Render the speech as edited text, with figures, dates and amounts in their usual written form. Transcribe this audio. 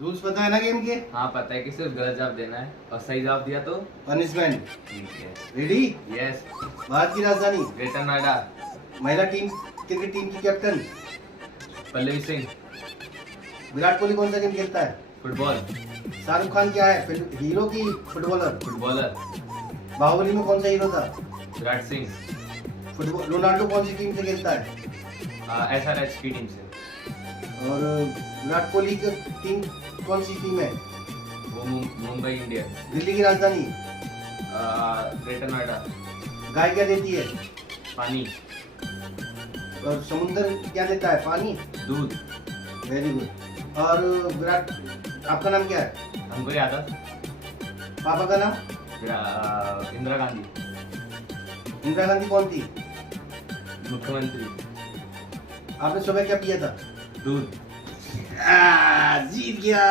Rules पता है ना गेम के? हाँ पता है कि सिर्फ गलत जवाब देना है और सही जवाब दिया तो पनिशमेंट। ठीक है। रेडी? यस। भारत की राजधानी? ग्रेटर नोएडा। महिला टीम क्रिकेट टीम की कैप्टन? पल्लवी सिंह। विराट कोहली कौन सा गेम खेलता है? फुटबॉल। शाहरुख खान क्या है, हीरो की फुटबॉलर? फुटबॉलर। बाहुबली में कौन सा हीरो था? विराट सिंह। फुटबॉल रोनाल्डो कौन सी टीम से खेलता है? SRH की टीम से। और विराट कोहली की टीम कौन सी टीम है? वो मुंबई इंडियंस। दिल्ली की राजधानी? ग्रेटर नोएडा। गाय क्या देती है? पानी। और समुद्र क्या देता है? पानी। दूध। Very good. और विराट, आपका नाम क्या है? हमको यादव। पापा का नाम? इंदिरा गांधी। इंदिरा गांधी कौन थी? मुख्यमंत्री। आपने सुबह क्या पिया था? दूध। जीत गया।